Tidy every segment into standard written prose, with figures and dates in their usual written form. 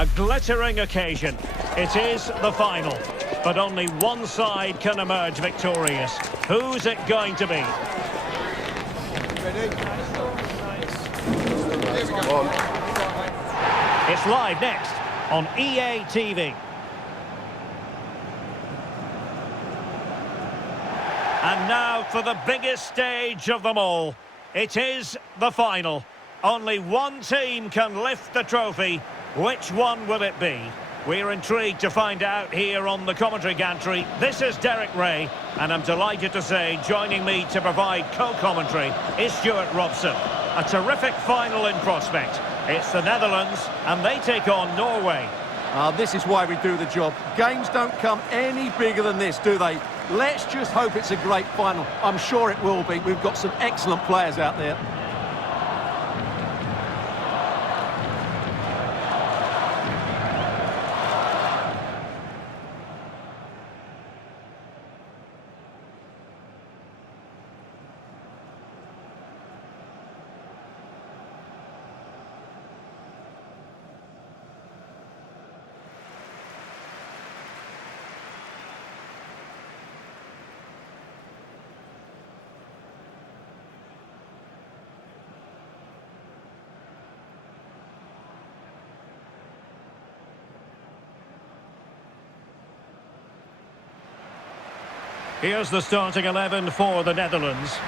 A glittering occasion. It is the final. But only one side can emerge victorious. Who's it going to be? Ready? It's live next on EA TV. And now for the biggest stage of them all. It is the final. Only one team can lift the trophy. Which one will it be? We're intrigued to find out here on the commentary gantry. This is Derek Ray, and I'm delighted to say joining me to provide co-commentary is Stuart Robson. A terrific final in prospect. It's the Netherlands, and they take on Norway. This is why we do the job. Games don't come any bigger than this, do they? Let's just hope it's a great final. I'm sure it will be. We've got some excellent players out there. Here's the starting 11 for the Netherlands.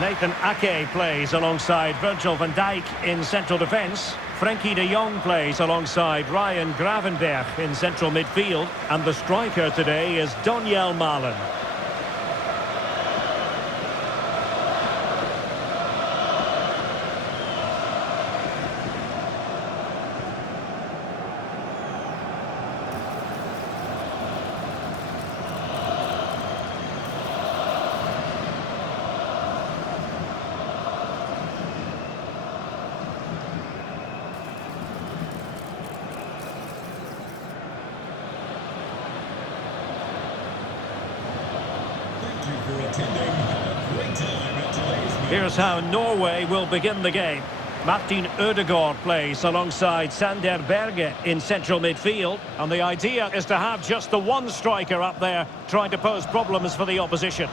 Nathan Ake plays alongside Virgil van Dijk in central defence. Frenkie de Jong plays alongside Ryan Gravenberch in central midfield. And the striker today is Donyell Malen. Here's how Norway will begin the game. Martin Ødegaard plays alongside Sander Berge in central midfield. And the idea is to have just the one striker up there trying to pose problems for the opposition.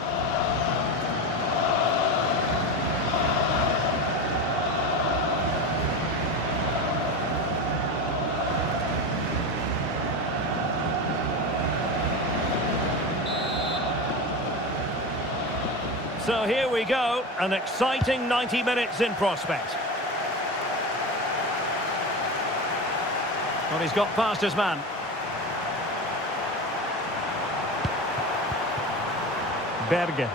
So here we go, an exciting 90 minutes in prospect. Well, he's got past his man. Berge.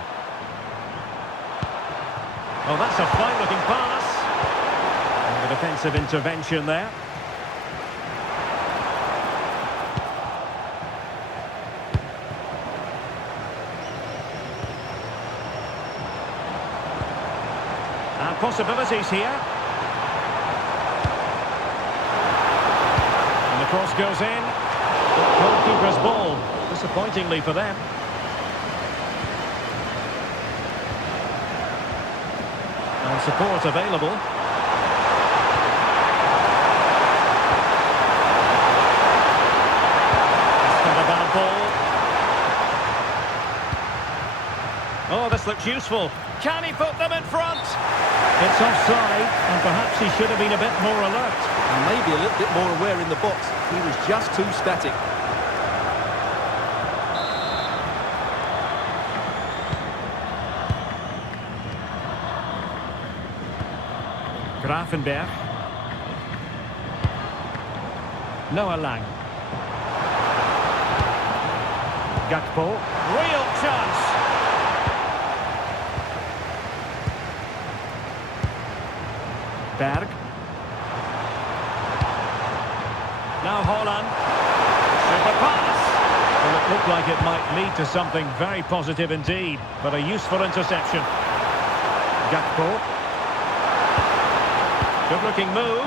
Oh, that's a fine-looking pass. And the defensive intervention there. Possibilities here. And the cross goes in. The goalkeeper's ball, disappointingly for them. And support available. It's not a bad ball. Oh, this looks useful. Can he put them in front? It's offside, and perhaps he should have been a bit more alert. And maybe a little bit more aware in the box. He was just too static. Gravenberch. Noah Lang. Gakpo. Real chance. Berg. Now Holland. Super pass. Well, it looked like it might lead to something very positive indeed, but a useful interception. Gakpo. Good-looking move.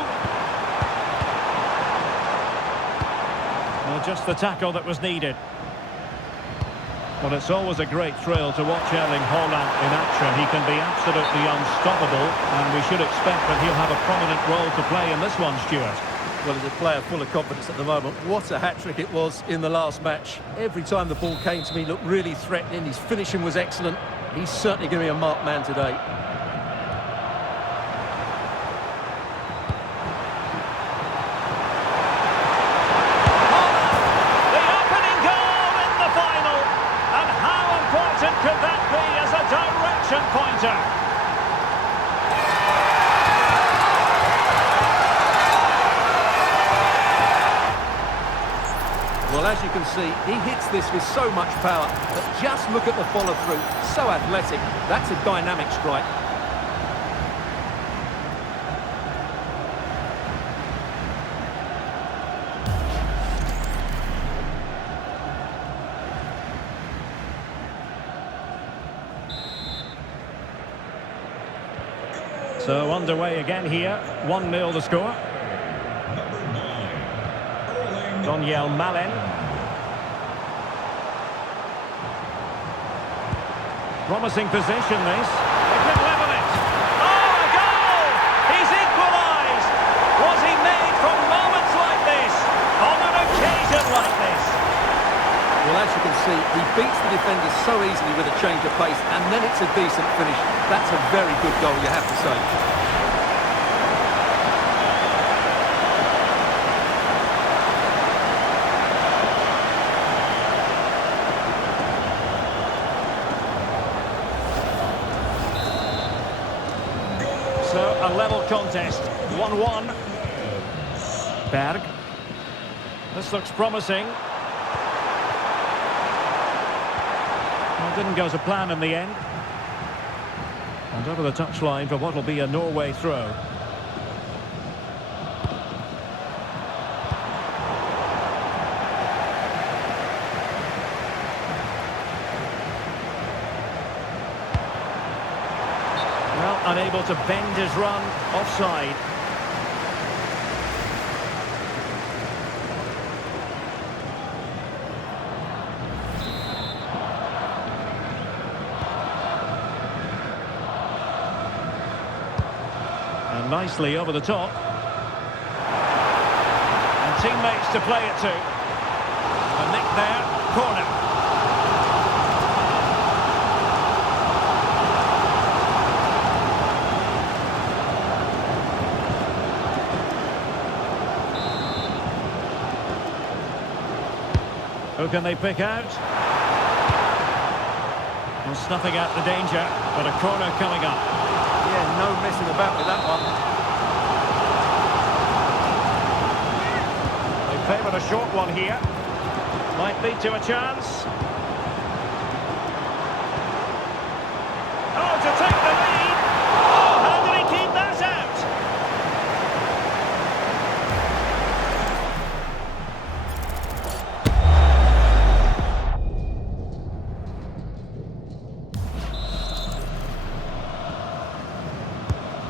Well, just the tackle that was needed. Well, it's always a great thrill to watch Erling Haaland in action. He can be absolutely unstoppable, and we should expect that he'll have a prominent role to play in this one, Stuart. Well, he's a player full of confidence at the moment. What a hat-trick it was in the last match. Every time the ball came to me, he looked really threatening. His finishing was excellent. He's certainly going to be a marked man today. The opening goal in the final. And how important could that be as a direction pointer? Well, as you can see, he hits this with so much power, but just look at the follow-through. So athletic. That's a dynamic strike. So underway again here. 1-0 the score. Daniel Malen. Promising position this. They could level it. Oh, a goal! He's equalised! Was he made from moments like this? On an occasion like this? Well, as you can see, he beats the defender so easily with a change of pace, and then it's a decent finish. That's a very good goal, you have to say. So, a level contest, 1-1. Berg. This looks promising. Well, didn't go to plan in the end. And over the touchline for what will be a Norway throw. Well, unable to bend his run, offside. And nicely over the top. And teammates to play it to. A nick there, corner. Who can they pick out? Well, snuffing out the danger, but a corner coming up. Yeah, no messing about with that one. They favoured a short one here. Might lead to a chance. Oh, to take the lead! Oh, how did he keep that out?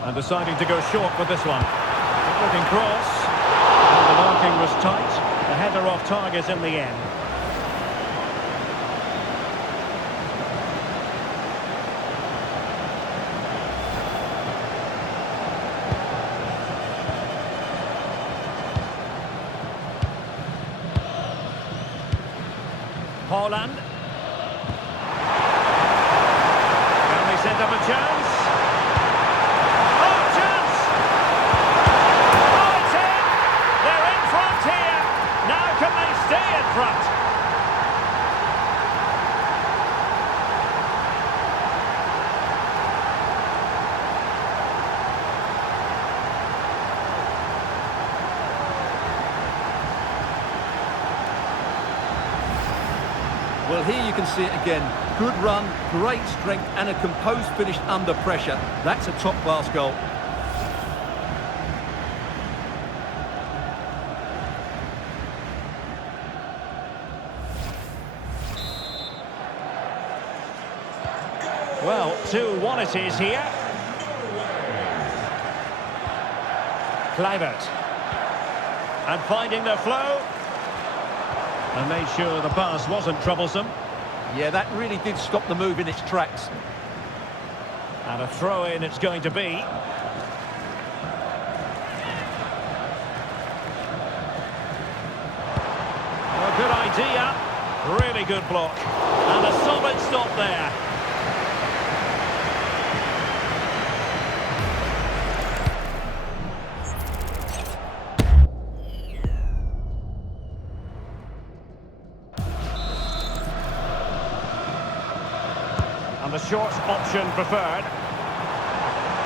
And deciding to go short with this one. Looking cross. And the marking was tight. The header off target in the end. Holland. Can they set up a chance? Front. Well, here you can see it again. Good run, great strength, and a composed finish under pressure. That's a top-class goal. Well, 2-1 it is here. Kluivert. And finding the flow. And made sure the pass wasn't troublesome. Yeah, that really did stop the move in its tracks. And a throw-in it's going to be. Good idea. Really good block. And a solid stop there. And the short option preferred.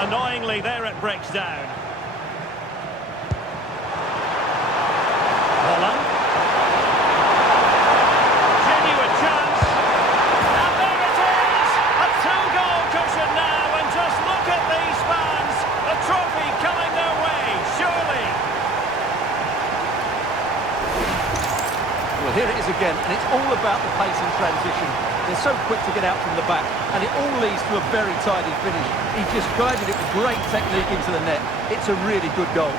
Annoyingly, there it breaks down. Holland. Genuine chance. And there it is! A two-goal cushion now, and just look at these fans. The trophy coming their way, surely. Well, here it is again, and it's all about the pace and transition. They're so quick to get out from the back, and it all leads to a very tidy finish. He just guided it with great technique into the net. It's a really good goal.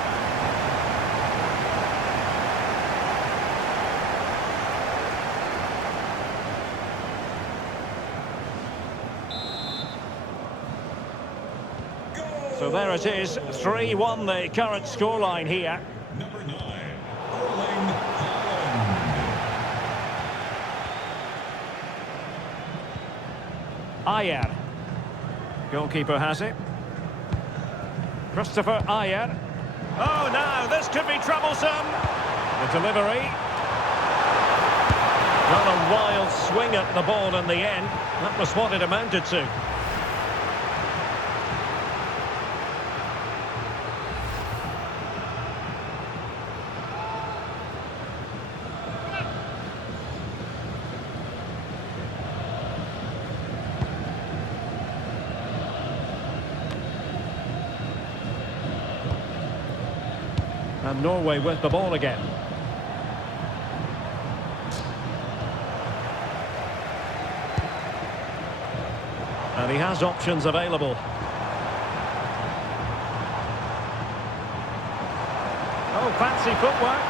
So there it is, 3-1 the current scoreline here. Number 9, Erling Haaland. Ayer. Goalkeeper has it. Christopher Ayer. Oh, now this could be troublesome. The delivery. Got a wild swing at the ball in the end. That was what it amounted to. And Norway with the ball again. And he has options available. Oh, fancy footwork.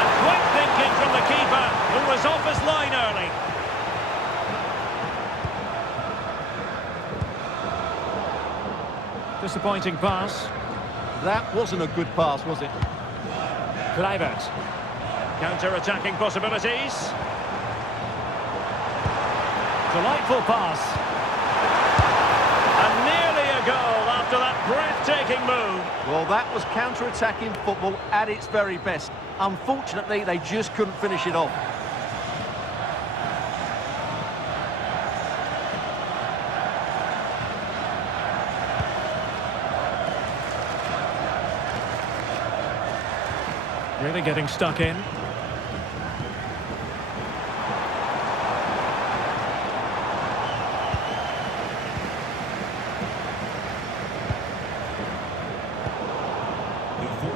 And quick thinking from the keeper, who was off his line early. Disappointing pass. That wasn't a good pass, was it? Kluivert. Counter-attacking possibilities. Delightful pass. And nearly a goal after that breathtaking move. Well, that was counter-attacking football at its very best. Unfortunately, they just couldn't finish it off. Really getting stuck in.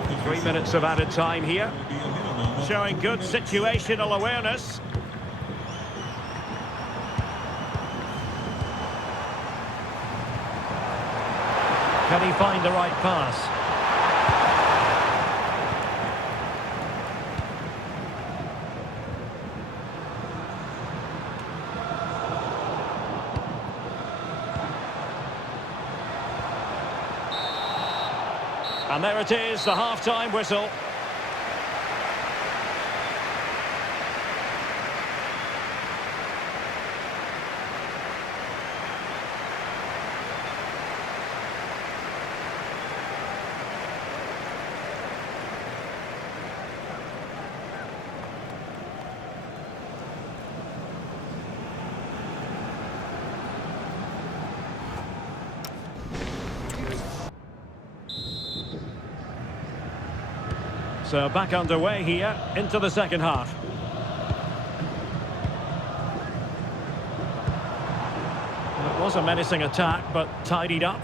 The 3 minutes of added time here. Showing good situational awareness. Can he find the right pass? And there it is, the half-time whistle. So back underway here into the second half. It was a menacing attack, but tidied up.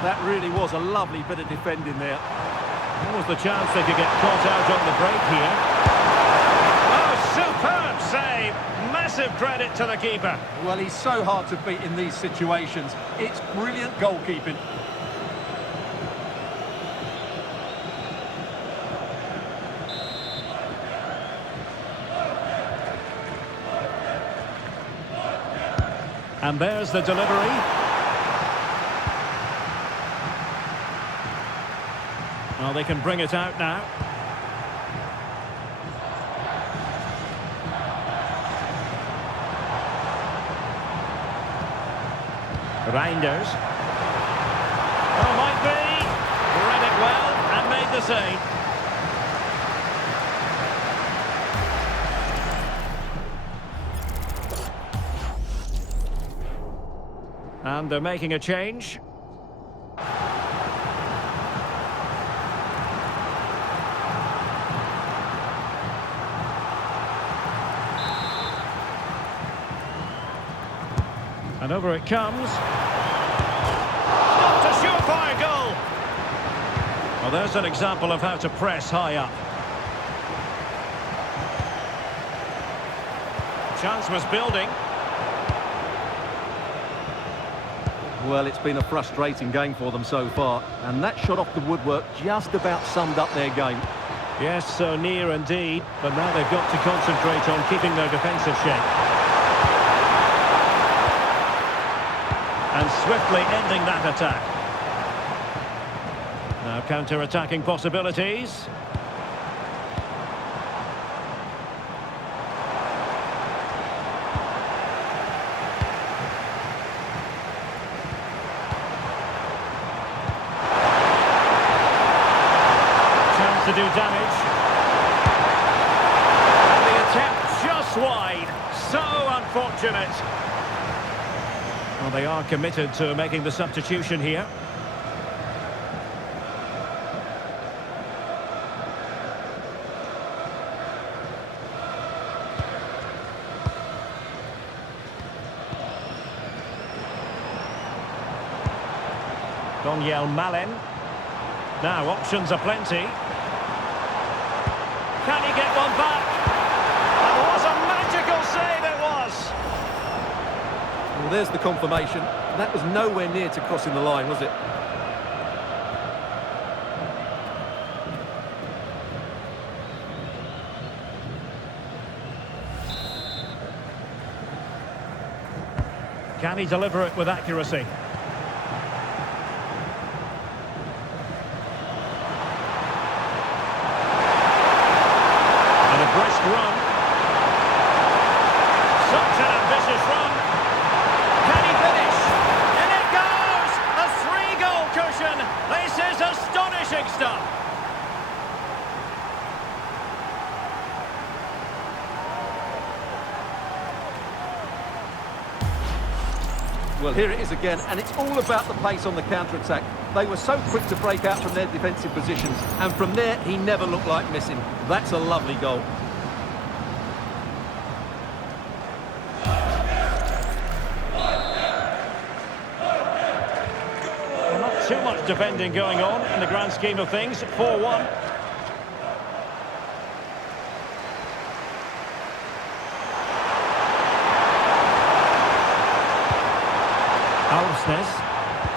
That really was a lovely bit of defending there. There was the chance they could get caught out on the break here. Oh, superb save! Massive credit to the keeper. Well, he's so hard to beat in these situations. It's brilliant goalkeeping. And there's the delivery. Well, they can bring it out now. Reinders. Oh, might be. Read it well and made the save. And they're making a change. And over it comes. Not a surefire goal. Well, there's an example of how to press high up. Chance was building. Well, it's been a frustrating game for them so far, and that shot off the woodwork just about summed up their game. Yes, so near indeed, but now they've got to concentrate on keeping their defensive shape. And swiftly ending that attack. Now counter-attacking possibilities. To do damage. And the attempt just wide. So unfortunate. Well, they are committed to making the substitution here. Daniel Malen. Now options are plenty. Can he get one back? And what a magical save it was! Well, there's the confirmation. That was nowhere near to crossing the line, was it? Can he deliver it with accuracy? Brisk run. Such an ambitious run. Can he finish? And it goes! A 3-goal cushion. This is astonishing stuff. Well, here it is again, and it's all about the pace on the counter-attack. They were so quick to break out from their defensive positions, and from there, he never looked like missing. That's a lovely goal. Well, not too much defending going on in the grand scheme of things. 4-1.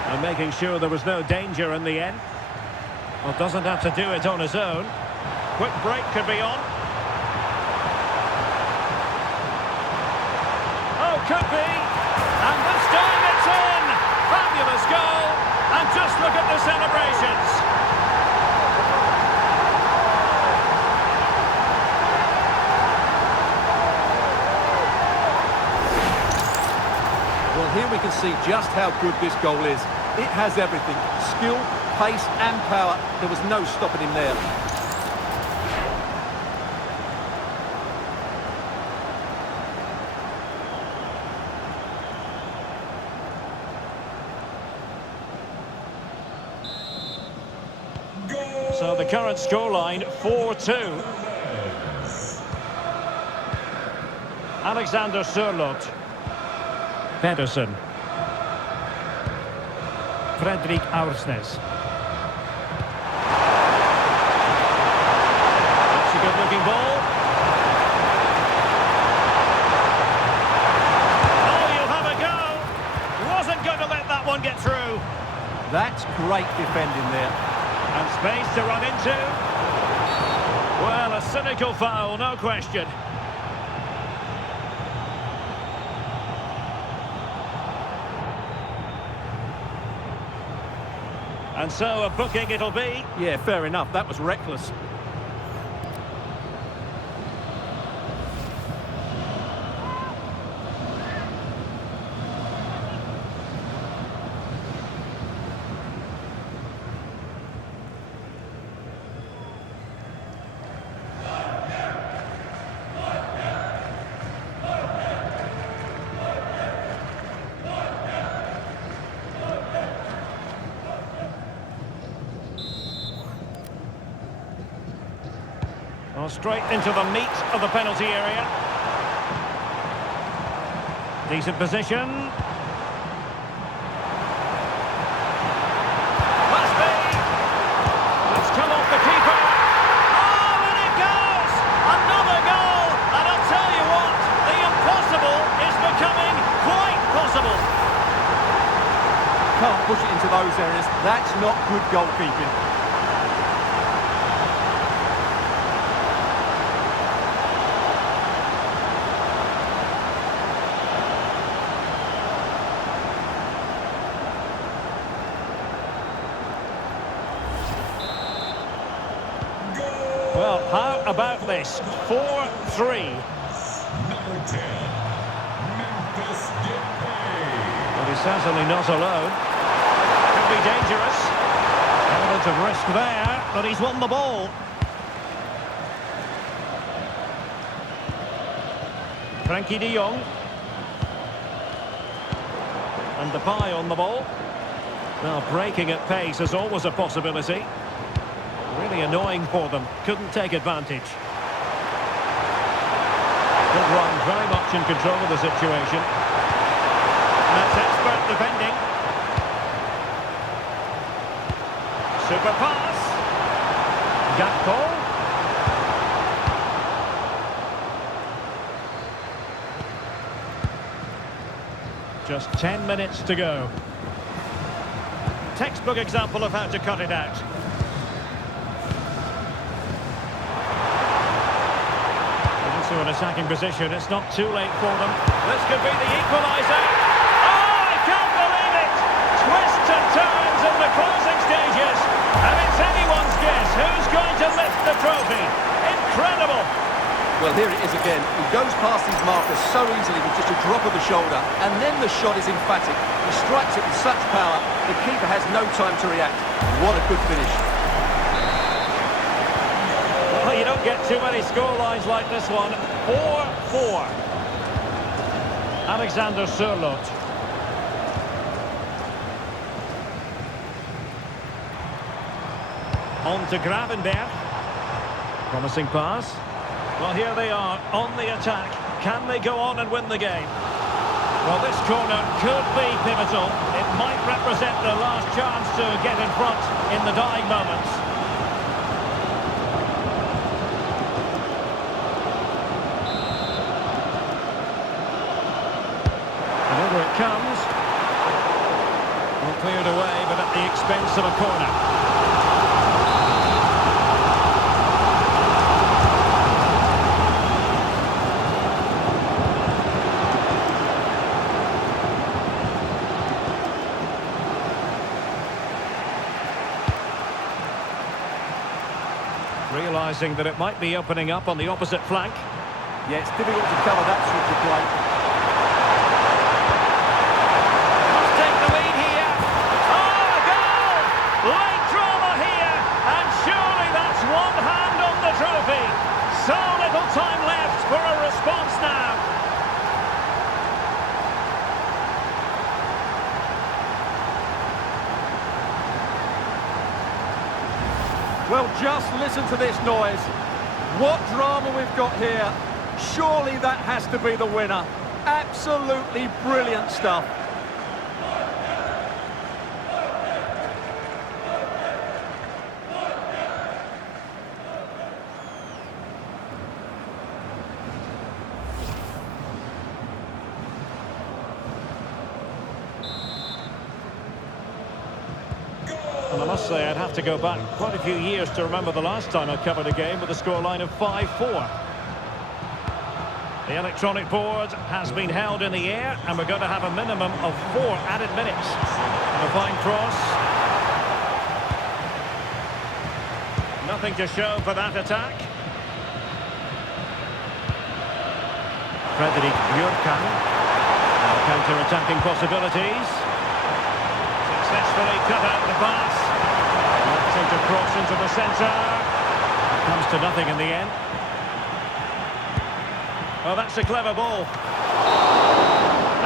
And making sure there was no danger in the end. Well, doesn't have to do it on his own. Quick break could be on. Oh, could be. And this time it's in. Fabulous goal. And just look at the celebrations. Well, here we can see just how good this goal is. It has everything. Skill, pace and power. There was no stopping him there. So the current scoreline, 4-2. Alexander Sørloth. Pedersen. Fredrik Aursnes. That's a good-looking ball. Oh, you'll have a go. Wasn't going to let that one get through. That's great defending there. And space to run into. Well, a cynical foul, no question. And so a booking it'll be. Yeah, fair enough. That was reckless. Well, straight into the meat of the penalty area. Decent position. Must be. It's come off the keeper. Oh, and it goes! Another goal! And I'll tell you what, the impossible is becoming quite possible. Can't push it into those areas. That's not good goalkeeping. Well, how about this? 4-3. Number 10, Memphis Depay. But he's certainly not alone. Could be dangerous. Element of risk there, but he's won the ball. Frankie de Jong. And Depay on the ball. Now, breaking at pace is always a possibility. Really annoying for them. Couldn't take advantage. Good run, very much in control of the situation. That's expert defending. Super pass. Gakpo. Just 10 minutes to go. Textbook example of how to cut it out. Into an attacking position, it's not too late for them. This could be the equaliser. Oh, I can't believe it! Twists and turns in the closing stages. And it's anyone's guess who's going to lift the trophy. Incredible! Well, here it is again. He goes past his marker so easily with just a drop of the shoulder, and then the shot is emphatic. He strikes it with such power, the keeper has no time to react. What a good finish. Well, you don't get too many scorelines like this one. 4-4. Alexander Sørloth. On to Gravenberg. Promising pass. Well, here they are on the attack. Can they go on and win the game? Well, this corner could be pivotal. It might represent their last chance to get in front in the dying moments. And over it comes. Well, cleared away, but at the expense of a corner. Realising that it might be opening up on the opposite flank. Yeah, it's difficult to cover that sort of play. Must take the lead here. Oh, a goal! Late drama here, and surely that's one hand on the trophy. So little time left for a response now. Well, just listen to this noise. What drama we've got here. Surely that has to be the winner. Absolutely brilliant stuff. And I must say, I'd have to go back quite a few years to remember the last time I covered a game with a scoreline of 5-4. The electronic board has been held in the air, and we're going to have a minimum of 4 added minutes. And a fine cross. Nothing to show for that attack. Frederick Bjørkan. Counter-attacking possibilities. Successfully cut out the pass. Left to cross into the centre. Comes to nothing in the end. Oh, that's a clever ball.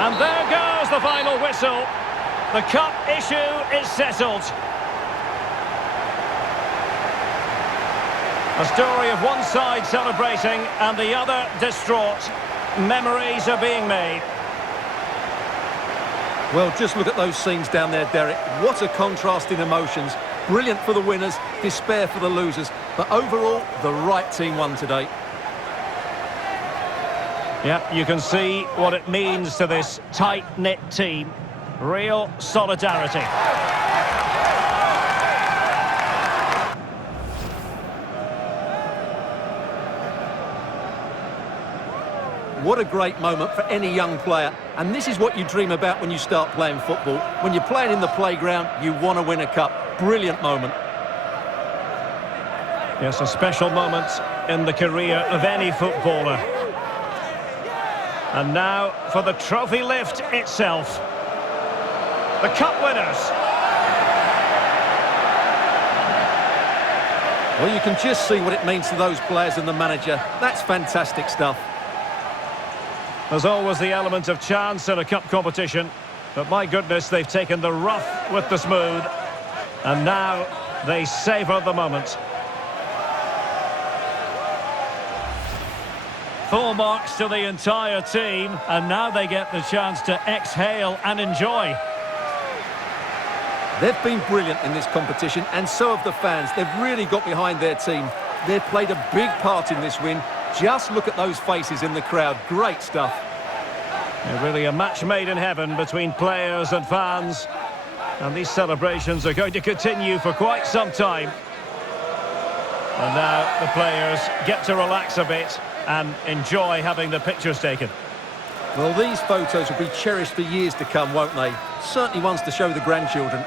And there goes the final whistle. The cup issue is settled. A story of one side celebrating and the other distraught. Memories are being made. Well, just look at those scenes down there, Derek. What a contrast in emotions. Brilliant for the winners, despair for the losers. But overall, the right team won today. Yeah, you can see what it means to this tight-knit team. Real solidarity. What a great moment for any young player. And this is what you dream about when you start playing football. When you're playing in the playground, you want to win a cup. Brilliant moment. Yes, a special moment in the career of any footballer. And now for the trophy lift itself. The cup winners. Well, you can just see what it means to those players and the manager. That's fantastic stuff. There's always the element of chance in a cup competition, but my goodness, they've taken the rough with the smooth, and now they savour the moment. Full marks to the entire team, and now they get the chance to exhale and enjoy. They've been brilliant in this competition, and so have the fans. They've really got behind their team. They've played a big part in this win. Just look at those faces in the crowd. Great stuff. Yeah, really a match made in heaven between players and fans. And these celebrations are going to continue for quite some time. And now the players get to relax a bit and enjoy having the pictures taken. Well, these photos will be cherished for years to come, won't they? Certainly ones to show the grandchildren.